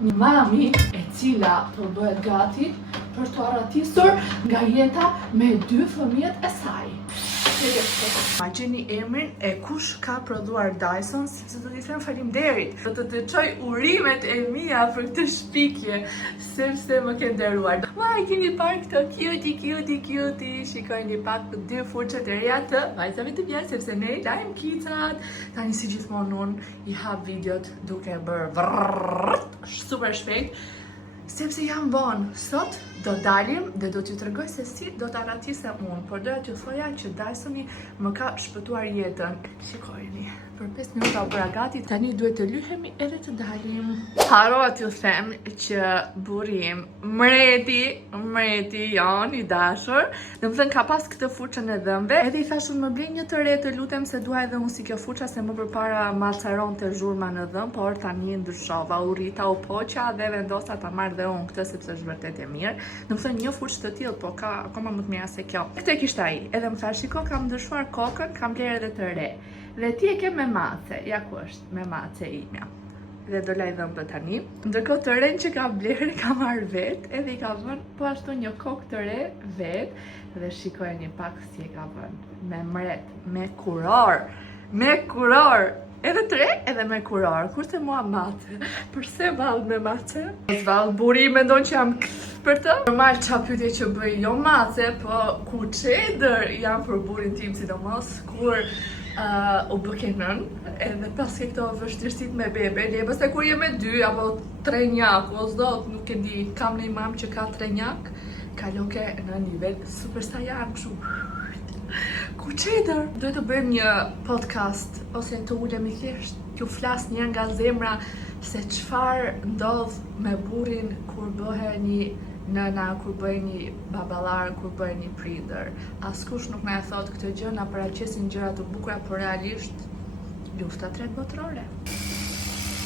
një mami e cila të bëhet gati për të arratisur nga jeta me 2 fëmijët e saj. Ma gjeni emrin e kush ka prodhuar Dyson, sepse do t'i them faleminderit. Do të dëgjoj urimet e mia për këtë shpikje, sepse më ke nderuar. Ma e keni parë këto cutie. Shikojni pak për 2 furçet e reja të vajzave të mia, sepse ne lajm kicat. Tani si gjithmonë unë i hap videot duke bërë super shpejt, sepse jam vonë. Sot do dalim dhe do t'ju tregoj se si do t'arratisem unë, por doja t'ju thoja që Dysoni më ka shpëtuar jetën. Shikojeni, për 5 minuta u bëra gati, tani duhet të lyhemi edhe të dalim. Harova t'ju them që burri im, mreti jon i dashur, domethënë ka pas këtë furçën e dhëmbëve, edhe i thashun më blej një të re, të lutem, se dua edhe unë si kjo furça, se më përpara macaronte zhurma në dhëmbë, por tani ndryshova, u rrita, u poqa dhe vendosa ta marr dhe unë këtë, sepse është vërtet e mirë. Domethënë një furçë të tillë, po ka akoma më të mira se kjo. Këtë kishte ai, edhe më tha, shiko, kam ndryshuar kokën, kam bler edhe të re. Dhe ti e ke me mace, ja ku është, me mace imja. Dhe do laj dhëmbët tani. Ndërkohë të ren që ka bler ka marrë vetë, edhe i ka vënë po ashtu një kokë të re vetë, dhe shikojeni pak si e ka vënë. Me mret, me kuror. Edhe të re, edhe me kuror, kurse mua mace. Përse vallë me mace? Vallë, buri mendon që jam për të? Normal qa pyetje që bëj, jo mace, po ku cheddar jam për burin tim, sidomos kur u bëke nën, edhe pas ke këto vështirësit me bebe, lebës e kur je me 2 apo 3 njak, o zot, nuk e di, kam një mam që ka 3 njak, kaloke në nivel super saiyan, kështu. Ku cheddar? Duhet të bëjmë një podcast, ose të ulemi thjesht, t'ju flas një nga zemra se çfarë ndodh me burrin kur bëheni nëna, kur bëheni baballar, kur bëheni prindër. Askush nuk na e thot këtë gjë, na paraqesin gjëra të bukura, por realisht lufta tretë botërore.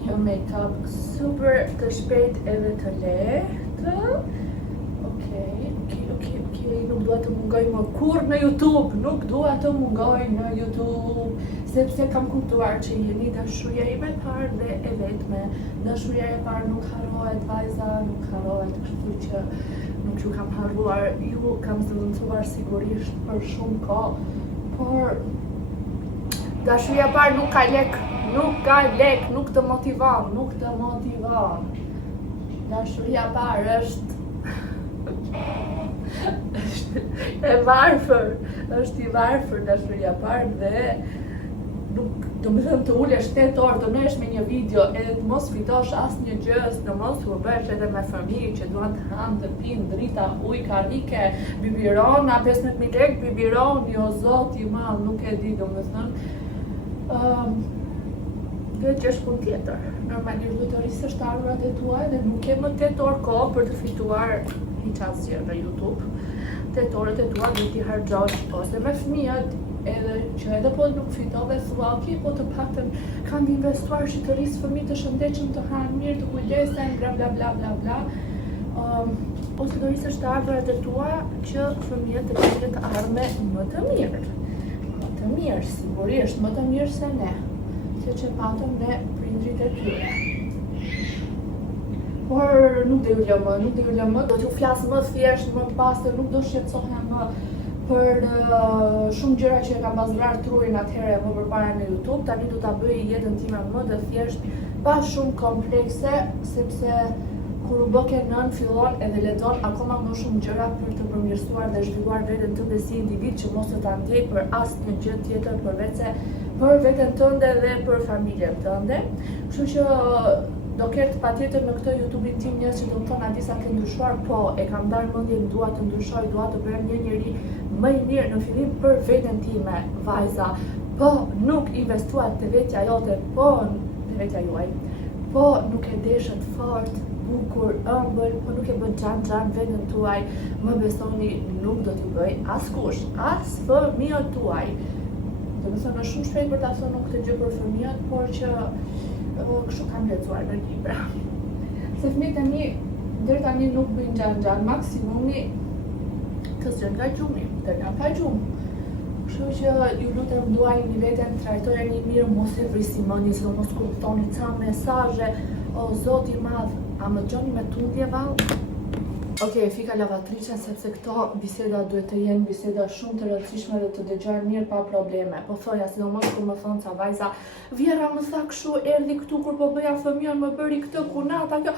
Një make-up super të shpejt edhe të lehtë. Okej, nuk dua të mungoj më kur në YouTube, nuk dua të mungoj në YouTube, sepse kam kuptuar që jeni dashuria ime e parë dhe e vetme. Dashuria e parë nuk harrohet, vajza, nuk harrohet, kështu që nuk ju kam harruar, ju kam zëvendësuar sigurisht për shumë kohë, por dashuria e parë nuk ka lek, nuk të motivon, Dashuria e parë është i varfër dashuria e parë, dhe nuk do më thëmë të ulesh 8 orë të nesh me një video edhe të mos fitosh asnjë gjë, sidomos kur bëhesh edhe me fëmijë që duan të hanë, të pinë, drita, ujë, karrike, bibirona, 15.000 lekë bibironi, o zoti i madh, nuk e di, do më thënë. Dhe që është punë tjetër. Normalisht duhet të rrisësh të ardhurat e tua dhe nuk ke më 8 orë kohë për të fituar hiç asgjë në YouTube. 8 orët e tua duhet t'i harxhosh ose me fëmijët, edhe që edhe po nuk fitove, thua, ok, po të paktën kam investuar që të rrisë fëmijë të shëndetshëm, të hanë mirë, të kujdesen, bla. Ose do rrisësh të ardhurat e tua që fëmijët të kenë të ardhme më të mirë, sigurisht më të mirë se ne, se që patëm ne prindrit e tyre. Por nuk do ju lëmë, do t'ju flas më thjesht, më të pastër, nuk do shqetësohem më për shumë gjëra që e kam bazërar trurin atëherë më përpara në YouTube. Tani do ta bëj jetën time më të thjesht, pa shumë komplekse, sepse kur u bëke nën fillon edhe lexon akoma më shumë gjëra për të përmirësuar dhe zhvilluar veten tënde si individ, që mos të ta ndjej për asnjë gjë tjetër për veten tënde dhe për familjen tënde. Kështu që do ketë patjetër në këtë YouTube-in tim njerëz që do të thonë, a disa ke ndryshuar, po e kam ndarë mendjen, dua të ndryshoj, dua të bëhem një njeri më i mirë në fillim për veten time, vajza. Po nuk investuat te vetja jote, po te vetja juaj. Po nuk e deshët fort, bukur, ëmbël, po nuk e bën xhan veten tuaj, më besoni, nuk do t'ju bëj askush, as fëmijët tuaj. Do të thonë shumë shpejt për ta thënë këtë gjë për fëmijët, por që kështu kam lexuar në libra. Se fëmijët deri tani nuk bëjnë xhan, maksimumi të zgjon nga gjumi, të nga pa gjumë. Kështu që ju lutem, duajini veten, trajtojeni mirë, mos e vrisimoni, sidomos kur thoni ca mesazhe, O, zoti madh, a më gjoni me tundje vallë? Okej, fika lavatricën sepse këto biseda duhet të jenë biseda shumë të rëndësishme dhe të dëgjohen mirë pa probleme. Po thoja, sidomos kur më thonë ca vajza, Vjera më tha kështu, erdhi këtu kur po bëja fëmijën, më bëri këtë kunata kjo.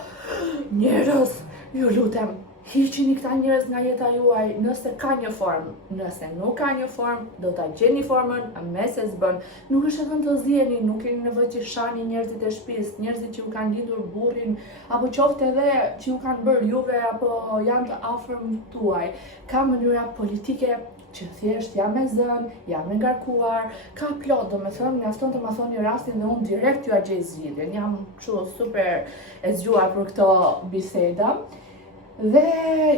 Njerëz, ju lutem, hiqini këta njerëz nga jeta juaj nëse ka një formë. Nëse nuk ka një formë, do ta gjeni formën me se s'bën. Nuk është edhe të zjeni, nuk keni nevojë që shani njerëzit e shtëpisë, njerëzit që ju kanë lidhur burrin, apo qoftë edhe që ju kanë bërë juve apo janë të afërm tuaj. Ka mënyra politike që thjesht jam me zën, jam me ngarkuar, ka plot, do me thënë, mjafton të ma thoni rastin dhe unë direkt ju a gjej zgjidhjen. Jam kështu super e zgjuar për këto biseda. Dhe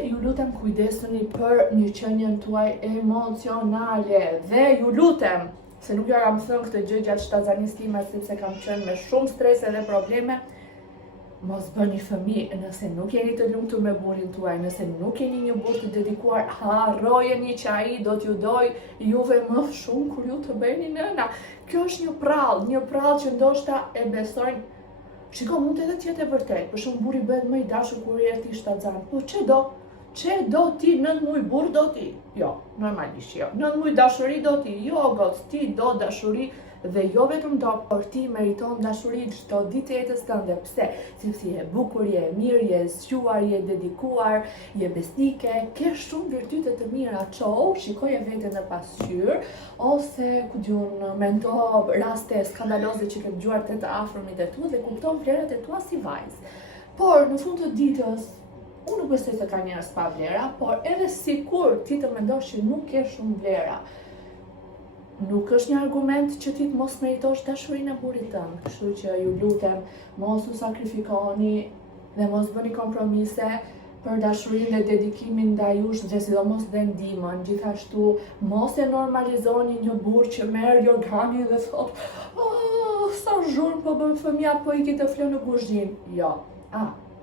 ju lutem kujdesuni për një qenjen tuaj emocionale. Dhe ju lutem, se nuk ja kam thënë këtë gjë gjatë shtazanisë time sepse kam qenë me shumë stres edhe probleme, mos bëni fëmijë nëse nuk jeni të lumtur me burrin tuaj, nëse nuk keni një burr të dedikuar, harrojeni që ai do t'ju doj juve më shumë kur ju të bëni nëna. Kjo është një prallë që ndoshta e besojnë. Shiko, mund edhe të jetë e vërtet, për shumë burri bëhet më i dashur kur i erti shtazan. Po çe do ti 9 muaj burr do ti? Jo, normalisht jo. 9 muaj dashuri do ti? Jo, got, ti do dashuri. Dhe jo vetëm do, por ti meriton dashuri çdo ditë e jetës tënde. Pse? Sepse je bukur, je mirë, je zgjuar, je dedikuar, je besnike, ke shumë virtyte të mira. Çau, shikoje veten në pasqyrë, ose ku diun, mendo raste skandaloze që ke dëgjuar te të afërmit e tu dhe kupton vlerat e tua si vajzë. Por në fund të ditës, unë nuk besoj se ka njerëz pa vlera, por edhe sikur ti të mendosh që nuk ke shumë vlera, nuk është një argument që ti të mos meritosh dashurinë e burrit tënd. Kështu që ju lutem, mos u sakrifikoni dhe mos bëni kompromise për dashurinë dhe dedikimin ndaj jush dhe sidomos dhe ndihmën. Gjithashtu, mos e normalizoni një burr që merr jorganin dhe thot, "Oh, sa zhurmë po bën fëmia, po i ke të flë në kuzhinë." Jo.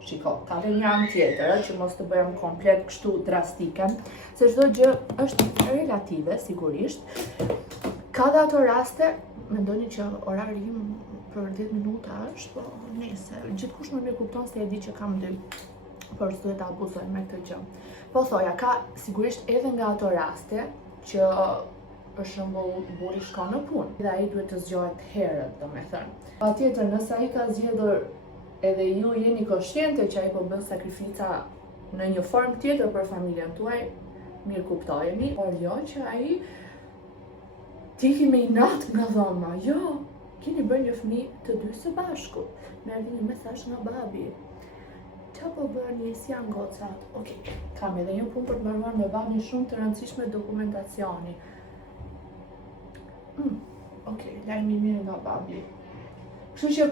Shiko, ka dhe një anë tjetër, që mos të bëjmë komplet kështu drastike, se çdo gjë është relative, sigurisht. Ka dhe ato raste, mendoni që orari im për 10 minuta është, po nese, gjithkush më mirë kupton se e di që kam dy, por s'duhet ta abuzoj me këtë gjë. Po thoja, ka sigurisht edhe nga ato raste që për shembull burri shkon në punë dhe ai duhet të zgjohet herët, domethënë. Patjetër, nëse ai ka zgjedhur edhe ju jeni koshjente që ai po bën sakrifica në një formë tjetër për familjen tuaj, mirë kuptojeni, por jo që ai tiki me inat nga dhoma. Jo, keni bërë një fëmijë të dy së bashku. Merrni një mesazh nga babi. Qa po bëni, si janë gocat? Okej, kam edhe një punë për të mbaruar me babin shumë të rëndësishme dokumentacioni. Okej, lajmi mirë nga babi. Kështu që,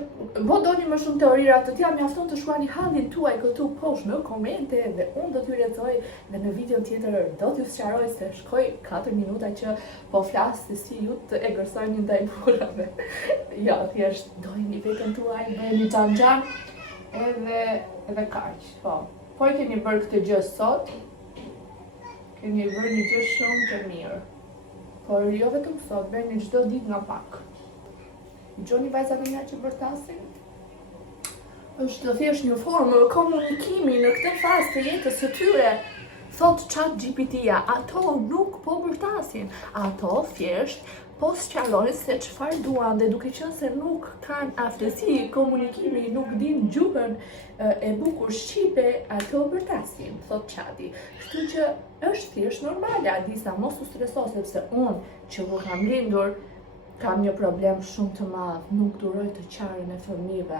po doni më shumë teorira të tjera, mjafton të shkruani hallin tuaj këtu poshtë në komente dhe unë do t'ju lexoj dhe në video tjetër do t'ju sqaroj se shkoj 4 minuta që po flas se si ju të egërsojni ndaj burrave. Jo, thjesht dojeni veten tuaj, bëheni xhan edhe kaq. Po e keni bërë këtë gjë sot, keni bërë një gjë shumë të mirë. Por jo vetëm sot, bëni çdo ditë nga pak. Gjoni vajzat e mia që bërtasin? Është thjesht një formë komunikimi në këtë fazë të jetës së tyre. Thot ChatGPT-ja, ato nuk po bërtasin. Ato thjesht po sqarojnë se çfarë duan dhe duke qenë se nuk kanë aftësi komunikimi, nuk din gjuhën e bukur shqipe, ato bërtasin, thot Chati. Kështu që është thjesht normale, Adisa, mos u streso sepse unë që kur kam lindur kam një problem shumë të madh, nuk duroj të qarën e fëmijëve.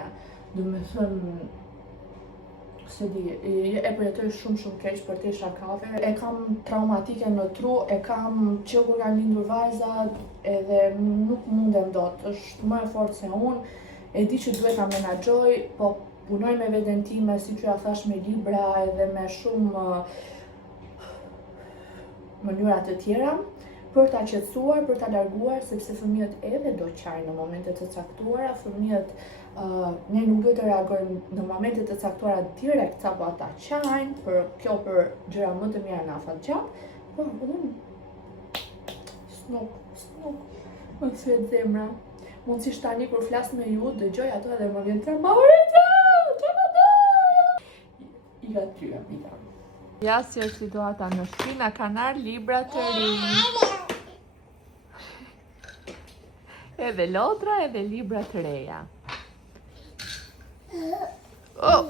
Do me thënë, se di, e përjetoj shumë keq për te shakave. E kam traumatike në tru, e kam që kur kanë lindur vajzat, edhe nuk mundem dot, është më e fortë se unë. E di që duhet ta menaxhoj, po punoj me veten time, si që ja thash, me libra edhe me shumë mënyra të tjera, për ta qetësuar, për ta larguar, sepse fëmijët edhe do qajnë në momente të caktuara, fëmijët ne nuk duhet të reagojmë në momente të caktuara direkt sa po ata qajnë, për gjëra më të mira në afatgjat, por unë snuk, më kthehet zemra. Mundësisht tani kur flas me ju, dëgjoj ato edhe më vjen tremori. Ja si është situata në shtëpi, na kanë ardhur libra të rinj. Edhe lotra, edhe libra të reja. Oh.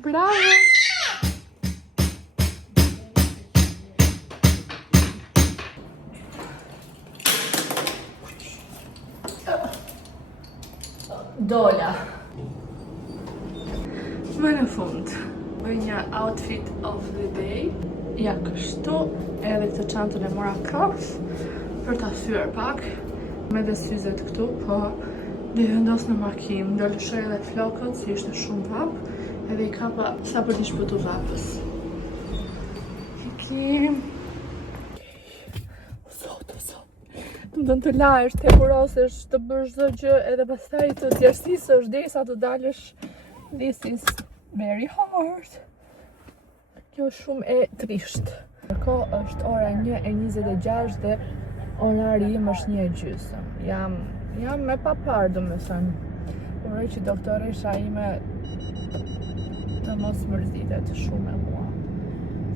Bravo! Dola. Më në fund, bëj një outfit of the day. Ja kështu, edhe këtë çantën e mora kaf për ta thyer pak. Me dhe syzet këtu, po dhe vendos në makinë. Do lëshoj edhe flokët, si ishte shumë vap. Edhe i kapa sa për t'i shpëtu vapës. Ikim. Të të lajsh, të kurosesh, të bësh çdo gjë, edhe pastaj të tjerësisësh derisa të dalësh. This is very hard. Kjo është shumë e trisht. Ko është ora 1:26 dhe orari im është 1:30. Jam me papar, domethënë. Uroj që doktoresha ime të mos mërzitet shumë e mua.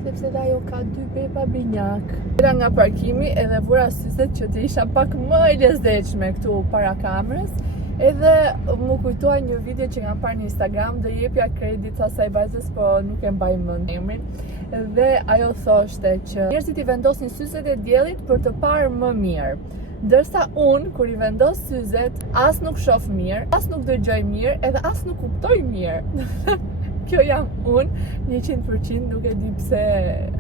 Sepse dhe ajo ka 2 bepa binjak. Era nga parkimi edhe vura syzet që të isha pak më e lezetshme këtu para kamerës. Edhe mu kujtoi një video që kam parë në Instagram, do jepja kredit asaj vajzës, po nuk e mbaj mend emrin. Dhe ajo thoshte që njerëzit i vendosin syzet e diellit për të parë më mirë. Ndërsa unë, kur i vendos syzet, as nuk shoh mirë, as nuk dëgjoj mirë, edhe as nuk kuptoj mirë. Kjo jam unë, 100%, nuk e di pse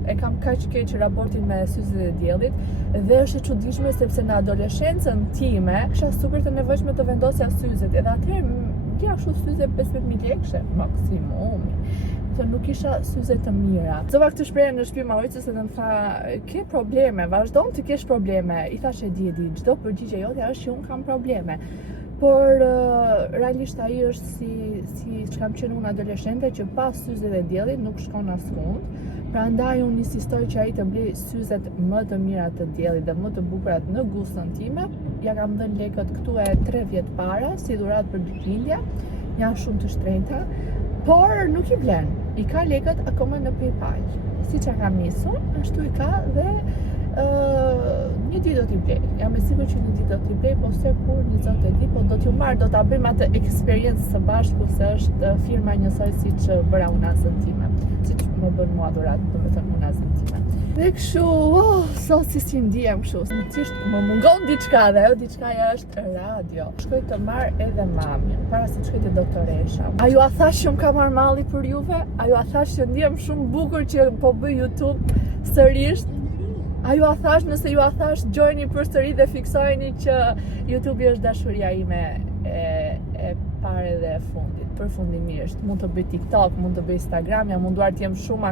e kam kaq keq raportin me syzet e diellit dhe është e çuditshme sepse në adoleshencën time kisha super të nevojshme të vendosja syzet, edhe atëherë kja kështu syze 15.000 lekë maksimumi. Të nuk isha syze të mira. Zova këtë shprehje në shtëpi Mauricës edhe më tha, ke probleme, vazhdon të kesh probleme. I thashë di, çdo përgjigje jote është që unë kam probleme. Por realisht ai është si ç'kam qenë unë adoleshente që pas syzet e diellit nuk shkon askund. Prandaj unë insistoj që ai të blej syzet më të mira të diellit dhe më të bukurat në gustën time. Ja kam dhënë lekët këtu e 3 vjet para si dhuratë për ditëlindje. Janë shumë të shtrenjta, por nuk i blen. I ka lekët akoma në PayPal. Siç e kam nisur, ashtu i ka dhe një ditë do t'i blej. Jam e sigurt që një ditë do t'i blej, po se kur një zot e di, po do t'ju marr, do ta bëjmë atë eksperiencë së bashku se është firma njësoj siç bëra unazën time. Siç më bën mua dhuratë, domethënë unazën time. Dhe kështu, sot si ndihem kështu. Sinqerisht më mungon diçka dhe ajo diçkaja është radio. Shkoj të marr edhe mamin, para se të shkoj te doktoresha. A ju a thash që më ka marr malli për juve? A ju a thash që ndihem shumë bukur që po bëj YouTube sërish? A ju a thash, nëse ju a thash, gjojni përsëri dhe fiksojni që YouTube është dashuria ime e pare dhe e fundit, përfundimisht. Mund të bëj TikTok, mund të bëj Instagram, jam munduar të jem shumë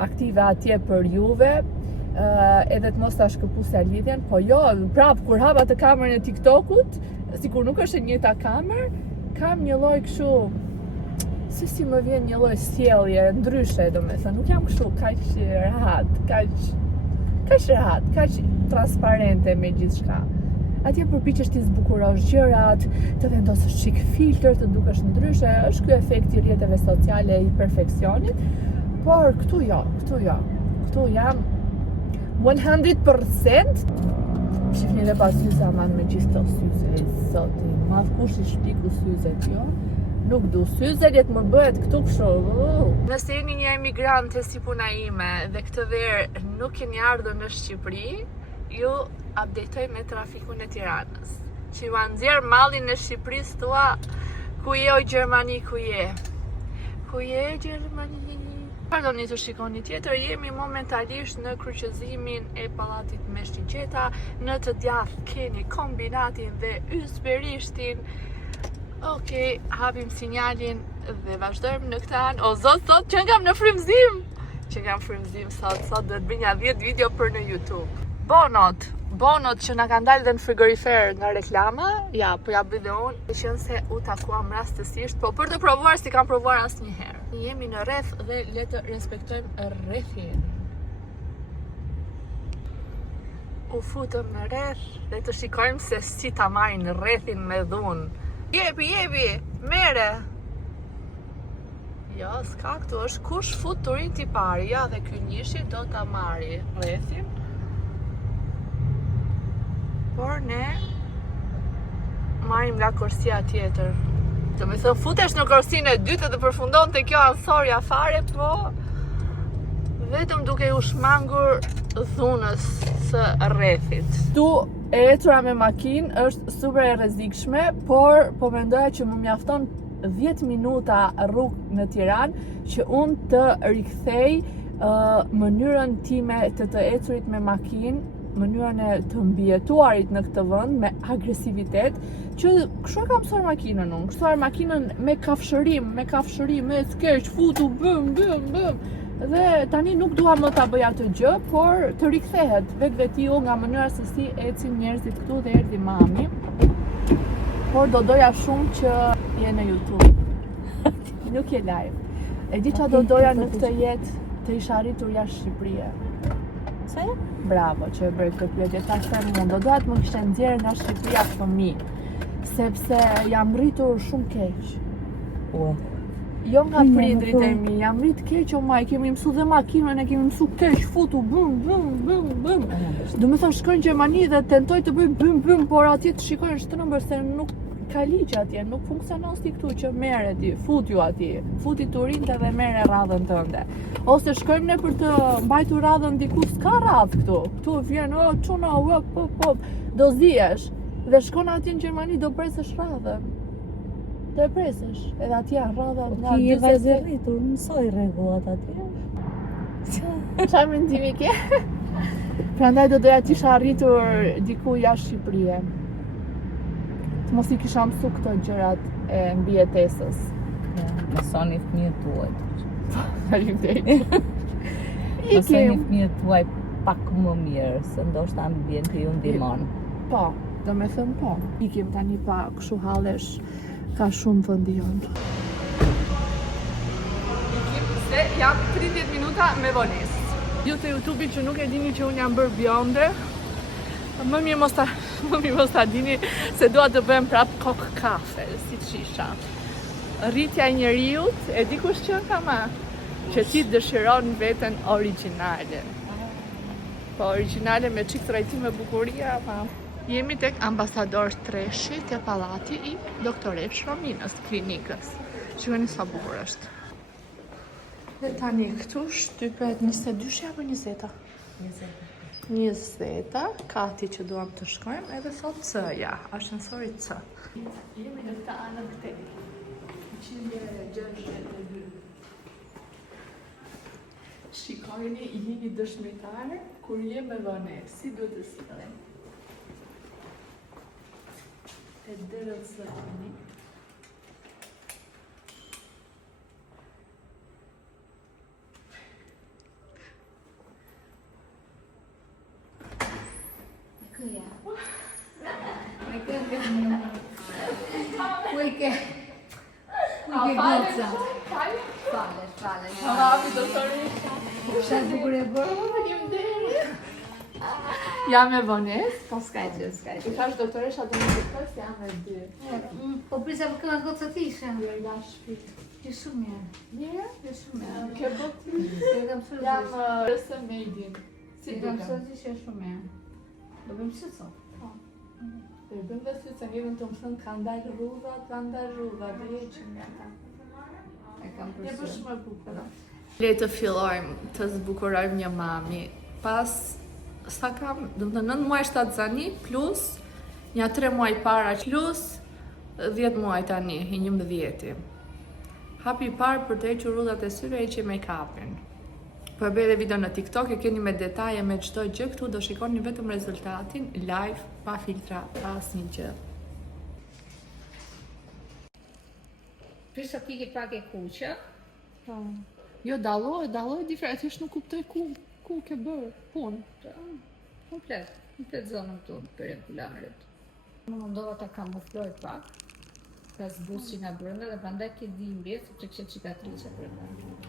aktive atje për juve, edhe të mos ta shkëpusja lidhjen, po jo, prap, kur hapa të kamerën e TikTokut, sikur nuk është e njëjta kamerë, kam një lloj kështu, si më vjen një lloj sjellje ndryshe, domethënë, nuk jam kështu kaq rahat, kaq rahat, kaq transparente me gjithçka. Atje përpiqesh ti zbukurosh gjërat, të vendosësh çik filtr, të dukesh ndryshe, është ky efekti i rrjeteve sociale i perfeksionit, por këtu jo. Këtu jam 100%. Shifni dhe pas syze aman me gjithë të syze, zoti, madh kush i shpiku syzet, jo? Nuk du syze, jetë më bëhet këtu kështu. Nëse jeni një emigrante si puna ime dhe këtë verë nuk keni ardhur në Shqipëri, ju updatoj me trafikun e Tiranës. Që ju anëzjerë mallin e Shqipërisë tua, ku je o Gjermani, ku je? Ku je Gjermani? Pardoni të shikoni tjetër, jemi momentalisht në kryqëzimin e pallatit me Shqiqeta, në të djathtë keni kombinatin dhe ysperishtin. Okej, hapim sinjalin dhe vazhdojmë në këtë anë. O zot, që ngam në frymëzim! Që ngam frymëzim sot do të bëj 10 video për në YouTube. Bonot që na kanë dalë dhe në frigorifer nga reklama, ja, po ja bëj dhe unë, që qenë se u takuam rastësisht, po për të provuar si kam provuar asnjëherë. Jemi në rreth dhe le të respektojmë rrethin. U futëm në rreth dhe të shikojmë se si ta marrin rrethin me dhunë. Jepi, mere! Jo, s'ka këtu, është kush fut turin t'i pari, ja, dhe ky njëshi do ta marri rrethin. Por ne marrim nga korsia tjetër. Do me thënë, futesh në korsinë e dytë dhe përfundon të kjo ansorja fare, po vetëm duke u shmangur dhunës së rrethit. Tu e ecura me makinë është super e rrezikshme, por po mendoja që më mjafton 10 minuta rrugë në Tiranë që unë të rikthej mënyrën time të ecurit me makinë, mënyrën e të mbijetuarit në këtë vend me agresivitet, që kështu kam mësuar makinën unë, mësuar makinën me kafshërim, me skeq, futu, bëm. Dhe tani nuk dua më ta bëj atë gjë, por të rikthehet vetvetiu nga mënyra se si ecin njerëzit këtu dhe erdhi mami. Por do doja shumë që je në YouTube. Nuk je live. E di çfarë do doja në këtë jetë, të isha arritur jashtë Shqipërisë. Se? Bravo që e bëri këtë pyetje. Tash them unë, do doja të më kishte nxjerrë nga Shqipëria fëmijë, sepse jam rritur shumë keq. Jo nga prindrit e mi, jam rrit keq o maj, kemi mësu dhe makinën, e kemi mësu keq, futu, bëm. Do me thonë shkojnë në Gjermani dhe tentoj të bëj bëm, por atje të shikojnë shtrëmbër se nuk ka ligj atje, nuk funksionon si këtu që merre ti, fut ju atje, futi turinte dhe merre radhën tënde. Ose shkojmë ne për të mbajtur radhën diku, s'ka radhë këtu. Këtu vjen, çuna, hop, do zihesh. Dhe shkon atje në Gjermani do presësh radhën. Do e presësh, edhe atje radha nga 40. Ti je vajzë e rritur, mësoj rregullat atje. Çfarë mendimi ke? Prandaj do doja të isha arritur diku jashtë Shqipërisë. Të mos I kisha mësu këto gjërat e mbijetesës. Mësoni fëmijët tuaj. Faleminderit. Mësoni fëmijët tuaj pak më mirë, se ndoshta ambienti ju ndihmon. Po, do me thënë po. Ikim tani pa kështu hallesh, ka shumë vendi jonë. Ikim se jam 30 minuta me vonesë. Ju të YouTube-i që nuk e dini që unë jam bërë bjonde, më mirë mos ta dini se dua të bëhem prap kokë kafe, si qisha. Rritja e njeriut, e di kush që ka ma? Që ti dëshiron veten origjinale. Po origjinale me çik trajtim me bukuria, pa. Jemi tek ambasador Treshi te pallati I doktoresh Rominës, klinikës. Shikoni sa bukur është. Dhe tani këtu shtypet 22 apo 20? 20, kati që duam të shkojmë, edhe thot C-ja, ascensori C. Jemi në këtë anë këtej. 162. Shikojni, jeni dëshmitar kur je me vonesë, si duhet të sillen. E dërët së tani. Këja. Me këngë. Kujke goca. Falesh. Mami, doktorisha. Sa bukur e bërë. Faleminderit. Jam me vonesë. Po s'ka gjë. I thash doktoresha do më kuptoj se jam me 2. Po prisa për këna goca tishe. Jo, jam shpirt. Ti shumë mirë. Mirë? Ti shumë mirë. Ke bëti? E kam sërë Jam rësë Mejdin. Si E kam dukem? sërë që shumë mirë. Do bëjmë që sot. Dhe bëjmë dhe sy, se njërin të më thënë ka ndalë rrudha, dhe jeqim nga ta. E kam Je përsërë. për shumë e bukur. Le të fillojmë të zbukurojmë një mami. Pas sa kam, do të 9 muaj shtatzani plus një 3 muaj para plus 10 muaj tani, I 11. Hapi I parë për të hequr rrudhat e syve, heqje make-upin. Po e bëj edhe video në TikTok, e keni me detaje me çdo gjë këtu, do shikoni vetëm rezultatin live, pa filtra, pa asnjë gjë. Prisa pike pak e kuqë. Jo, dalloj diferencësh, nuk kuptoj ku ke bërë punë. Komplet zonën këtu perikularet. Më mundova ta kamufloj pak. Ka zbusi nga brenda dhe prandaj ke di mbjet sepse kishte cicatrice brenda.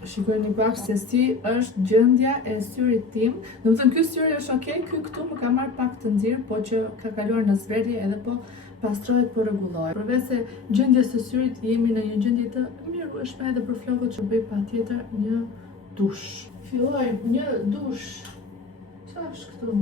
Shikojeni pak se si është gjendja e syrit tim. Domethënë ky syri është okay, ky këtu më ka marrë pak të nxirr, po që ka kaluar në zverje edhe po pastrohet, po rregullohet. Përveç se gjendjes së syrit jemi në një gjendje të mirueshme edhe për flokët që bëj patjetër një dush. Filloj një dush. Çfarë është këtu?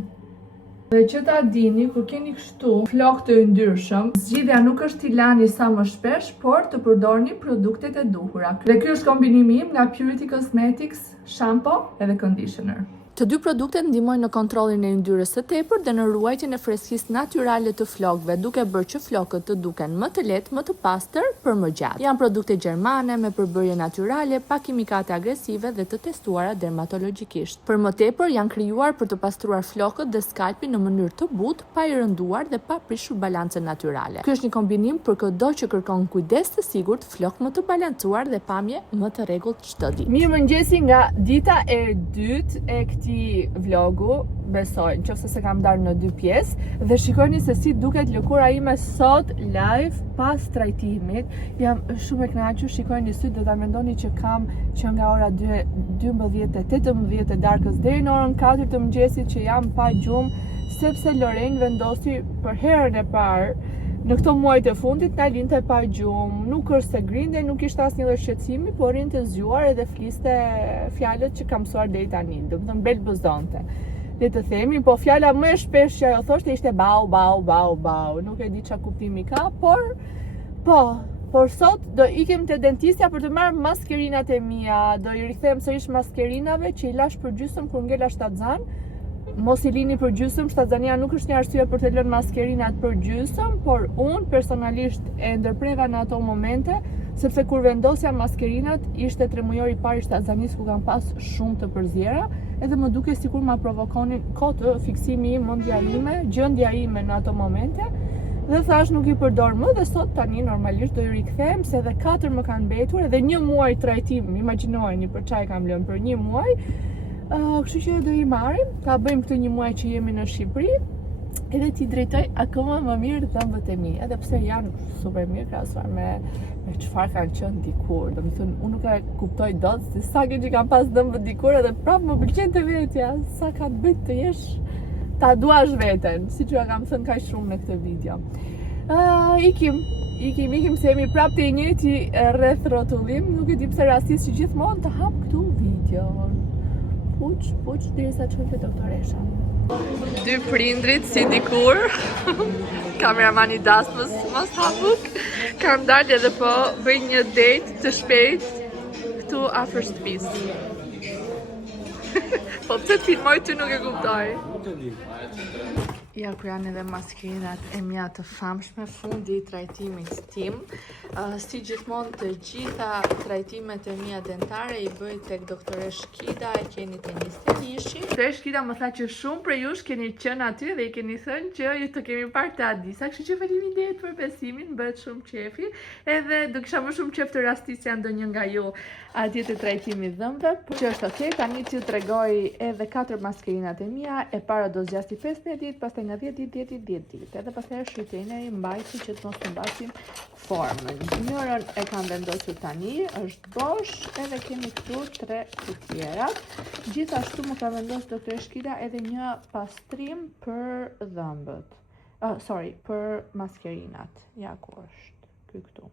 Dhe që ta dini, kur keni kështu flok të yndyrshëm, zgjidhja nuk është t'i lani sa më shpesh, por të përdorni produktet e duhura. Dhe ky është kombinimi im nga Purity Cosmetics, shampoo edhe conditioner. Të dy produktet ndihmojnë në kontrollin e yndyrës së tepërt dhe në ruajtjen e freskisë natyrale të flokëve, duke bërë që flokët të duken më të lehtë, më të pastër për më gjatë. Janë produkte gjermane me përbërje natyrale, pa kimikate agresive dhe të testuara dermatologjikisht. Për më tepër janë krijuar për të pastruar flokët dhe skalpin në mënyrë të butë, pa i rënduar dhe pa prishur balancën natyrale. Ky është një kombinim për çdo që kërkon kujdes të sigurt, flok më të balancuar dhe pamje më të rregullt çdo ditë. Mirëmëngjesi nga dita e dytë e këtij vlogu, besoj, nëse se kam darë në 2 pjesë, dhe shikoni se si duket lëkura ime sot live pas trajtimit. Jam shumë e kënaqur, shikoni sy, do ta mendoni që kam që nga ora 12:18 e darkës deri në orën 4 të mëngjesit që jam pa gjumë, sepse Lorraine vendosi për herën e parë në këto muajt e fundit na linte pa gjumë. Nuk është se grinde, nuk ishte asnjë lloj shqetësimi, por rinte zgjuar edhe fliste fjalët që kam mësuar deri tani. Domethënë belbëzonte. Le të themi, po fjala më e shpesh që ajo thoshte ishte bau, bau, bau, bau. Nuk e di çfarë kuptimi ka, por sot do ikim te dentistja për të marrë maskerinat e mia. Do i rikthehem sërish maskerinave që i lash për gjysmë kur ngela shtatzan. Mos i lini për gjysmë, shtatzania nuk është një arsye për të lënë maskerinat për gjysmë, por unë personalisht e ndërpreva në ato momente, sepse kur vendosja maskerinat ishte 3 mujor i parë i shtatzanisë ku kam pas shumë të përzjera, edhe më duke sikur ma provokonin kohë fiksimi im, mendja ime, gjendja ime në ato momente. Dhe thash nuk i përdor më dhe sot tani normalisht do i rikthehem se edhe 4 më kanë mbetur edhe 1 muaj trajtim, imagjinojeni për çfarë kam lënë për 1 muaj. Kështu që do i marrim, ta bëjmë këtë 1 muaj që jemi në Shqipëri, edhe ti drejtoj akoma më mirë dhëmbët e mi, edhe pse janë super mirë krahasuar me çfarë kanë qenë dikur. Domethënë unë nuk e kuptoj dot se sa që kam pas dhëmbët dikur edhe prapë më pëlqen të vetja, sa ka të bëjë të jesh ta duash veten, siç ju kam thënë kaq shumë në këtë video. Ikim se jemi prapë te i njëjti rreth rrotullim, nuk e di pse rastisht që gjithmonë të hap këtu videon. Puç derisa çoj te doktoresha. 2 prindrit si dikur. Kameramani Dasmës mos hapuk. Kam dalë edhe po bëj një date të shpejt këtu afër shtëpisë. Po pse të filmoj ty nuk e kuptoj. Ja ku janë edhe maskerinat e mia të famshme, fundi i trajtimit tim. Si gjithmonë të gjitha trajtimet e mia dentare i bëj tek doktoresh Kida, e keni te Nistenishi. Doktoresh Kida më tha që shumë prej jush keni qenë aty dhe i keni thënë që ju të kemi parë te Adisa, kështu që faleminderit për besimin, bëhet shumë qefi. Edhe do kisha më shumë qef të rastisja ndonjë nga ju atje te trajtimi dhëmbëve, por që është okay, tani t'ju tregoj edhe 4 maskerinat e mia. E para do zgjasti 15 ditë, pastaj nga 10 ditë, edhe pastaj shqyrtejneri mbajti që të mos të mbasim formën. Njërën e kam vendosur tani, është bosh, edhe kemi këtu 3 të tjerat. Gjithashtu më ka vendosur doktoresh Kida edhe një pastrim për dhëmbët. Për maskerinat. Ja ku është, ky këtu.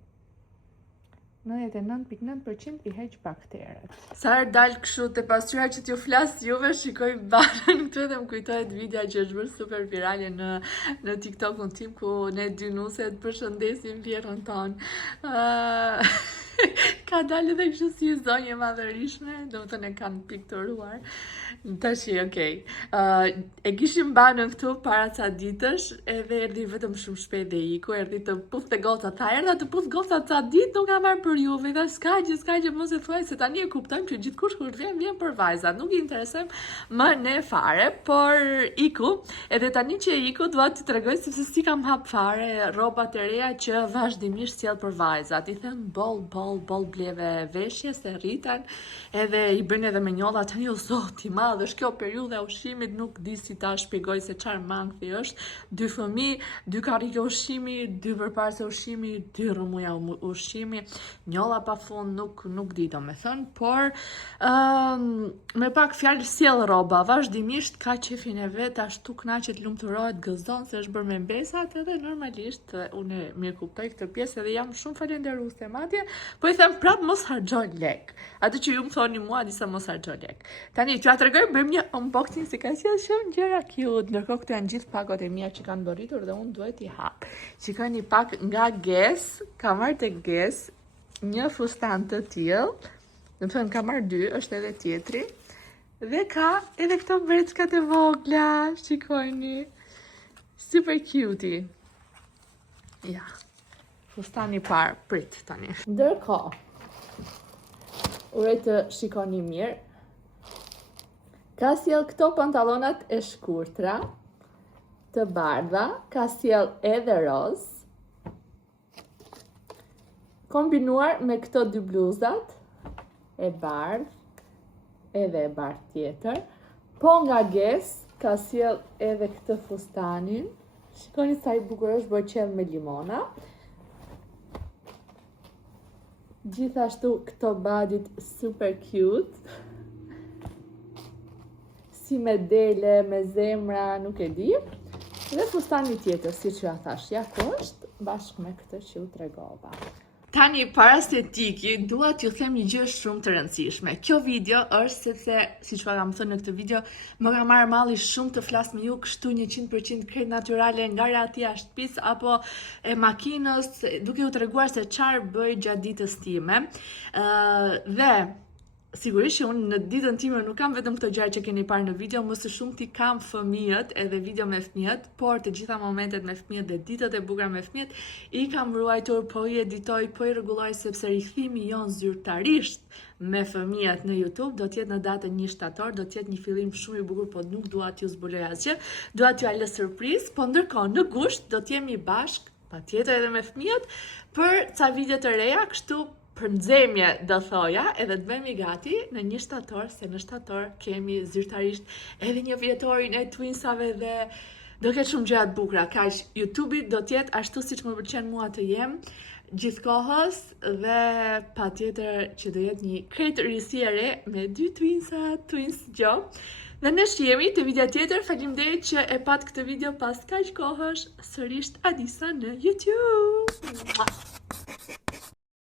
99.9% i heq bakteret. Sa herë dal kështu te pasqyra që t'ju flas juve, shikoj barën këtu dhe më kujtohet video që është bërë super virale në TikTokun tim ku ne dy nuset përshëndesim vjerrën tonë. Ka dalë edhe kështu si zonjë e madhërishme, domethënë e kanë pikturuar. Tashi, okay. E kishim banën këtu para ca ditësh, edhe erdhi vetëm shumë shpejt dhe iku, erdhi të puthte goca, tha erdha të puth goca ca ditë, nuk kam marrë për juve, tha s'ka gjë mos e thuaj se tani e kuptojmë që gjithkush kur vjen për vajzat, nuk i interesojmë më ne fare, por iku, edhe tani që iku dua t'ju tregoj sepse si kam hap fare rrobat e reja që vazhdimisht sjell për vajzat. I them boll bleve veshje se rriten, edhe i bën edhe me njolla tani o zoti i madh, është kjo periudha e ushqimit, nuk di si ta shpjegoj se çfarë mangthi është. 2 fëmijë, 2 karrige ushqimi, 2 përparse ushqimi, 2 rrëmuja ushqimi, njolla pafund, nuk di domethënë, por me pak fjalë sjell rroba, vazhdimisht ka qefin e vet, ashtu kënaqet, lumturohet, gëzon se është bërë me mbesat, edhe normalisht unë mirë kuptoj këtë pjesë edhe jam shumë falenderuese madje, po i them prap mos harxoj lek. Atë që ju më thoni mua disa mos harxoj lek. Tani t'ja tregoj, bëjmë një unboxing se ka qenë shumë gjëra cute, ndërkohë këto janë gjithë pagot e mia që kanë bërritur dhe unë duhet i hap. Shikoni pak nga Guess, ka marrë te Guess një fustan të tillë. Do të thënë ka marrë 2, është edhe tjetri. Dhe ka edhe këto breckat e vogla, shikojni. Super cute. Ja. Fustani parë, prit tani. Ndërkohë, urej të shikoni mirë. Ka sjell këto pantallonat e shkurtra, të bardha, ka sjell edhe roz. Kombinuar me këto 2 bluzat, e bardh, edhe e bardh tjetër. Po nga Guess, ka sjell edhe këtë fustanin. Shikoni sa i bukur është, bërë qell me limona. Gjithashtu këto badit super cute. Si me dele, me zemra, nuk e di. Dhe fustani tjetër, si që ja thash, ja ku është, bashkë me këtë që u tregova. Tani, para se tiki, dua t'ju them një gjë shumë të rëndësishme. Kjo video është sepse, siç kam thënë në këtë video, më ka marrë malli shumë të flas me ju kështu 100% krejt natyrale nga ratja e shtëpisë apo e makinës, duke u treguar se çfarë bëj gjatë ditës time. Dhe sigurisht që unë në ditën time nuk kam vetëm këto gjëra që keni parë në video, më së shumti kam fëmijët edhe video me fëmijët, por të gjitha momentet me fëmijët dhe ditët e bukura me fëmijët i kam ruajtur, po i editoj, po i rregulloj sepse rikthimi jon zyrtarisht me fëmijët në YouTube do të jetë në datën 1 shtator, do të jetë një fillim shumë i bukur, po nuk dua t'ju zbuloj asgjë, dua t'ju lë surprizë, po ndërkohë në gusht do të jemi bashkë, patjetër edhe me fëmijët, për ca video të reja, kështu për nxemje do thoja, edhe të bëhemi gati në 1 shtator, se në shtator kemi zyrtarisht edhe një vjetorin e twinsave dhe do ketë shumë gjëra të bukura. Kaq YouTube-i do të jetë ashtu siç më pëlqen mua të jem gjithkohës dhe patjetër që do jetë një krejtësi e re me 2 twins Gjo. Dhe ne shihemi te video tjetër. Faleminderit që e pat këtë video pas kaq kohësh. Sërish Adisa në YouTube.